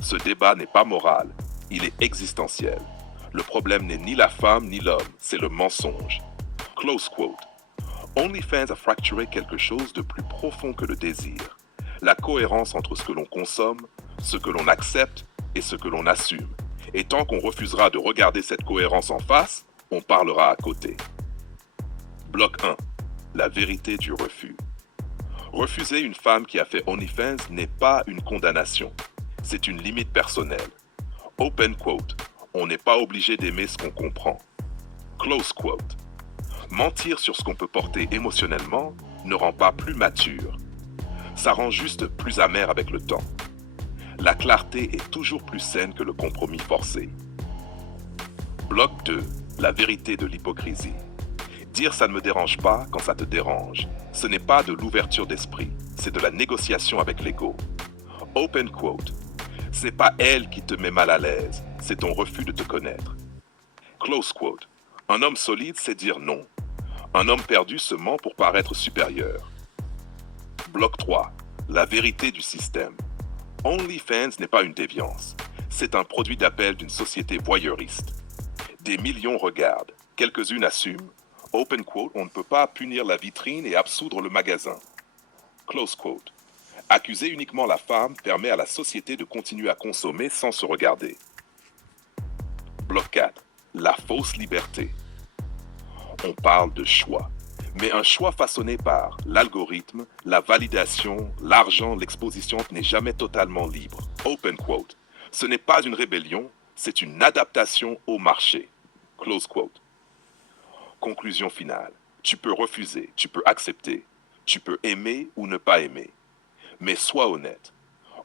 Ce débat n'est pas moral, il est existentiel. Le problème n'est ni la femme ni l'homme, c'est le mensonge. Close quote. OnlyFans a fracturé quelque chose de plus profond que le désir. La cohérence entre ce que l'on consomme, ce que l'on accepte et ce que l'on assume. Et tant qu'on refusera de regarder cette cohérence en face, on parlera à côté. Bloc 1. La vérité du refus. Refuser une femme qui a fait OnlyFans n'est pas une condamnation. C'est une limite personnelle. Open quote. On n'est pas obligé d'aimer ce qu'on comprend. Close quote. Mentir sur ce qu'on peut porter émotionnellement ne rend pas plus mature. Ça rend juste plus amer avec le temps. La clarté est toujours plus saine que le compromis forcé. Bloc 2. La vérité de l'hypocrisie. Dire ça ne me dérange pas quand ça te dérange. Ce n'est pas de l'ouverture d'esprit, c'est de la négociation avec l'ego. Open quote. C'est pas elle qui te met mal à l'aise, c'est ton refus de te connaître. Close quote. Un homme solide sait dire non. Un homme perdu se ment pour paraître supérieur. Bloc 3. La vérité du système. OnlyFans n'est pas une déviance. C'est un produit d'appel d'une société voyeuriste. Des millions regardent, quelques-unes assument. Open quote, on ne peut pas punir la vitrine et absoudre le magasin. Close quote. Accuser uniquement la femme permet à la société de continuer à consommer sans se regarder. Bloc 4. La fausse liberté. On parle de choix. Mais un choix façonné par l'algorithme, la validation, l'argent, l'exposition n'est jamais totalement libre. Open quote. Ce n'est pas une rébellion, c'est une adaptation au marché. Close quote. Conclusion finale. Tu peux refuser, tu peux accepter, tu peux aimer ou ne pas aimer. Mais sois honnête.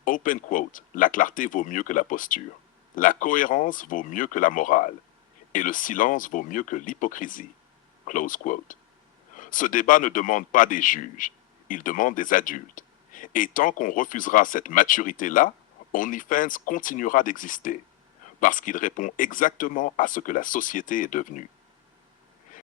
Open quote. La clarté vaut mieux que la posture. La cohérence vaut mieux que la morale. Et le silence vaut mieux que l'hypocrisie. Close quote. Ce débat ne demande pas des juges, il demande des adultes. Et tant qu'on refusera cette maturité-là, OnlyFans continuera d'exister, parce qu'il répond exactement à ce que la société est devenue.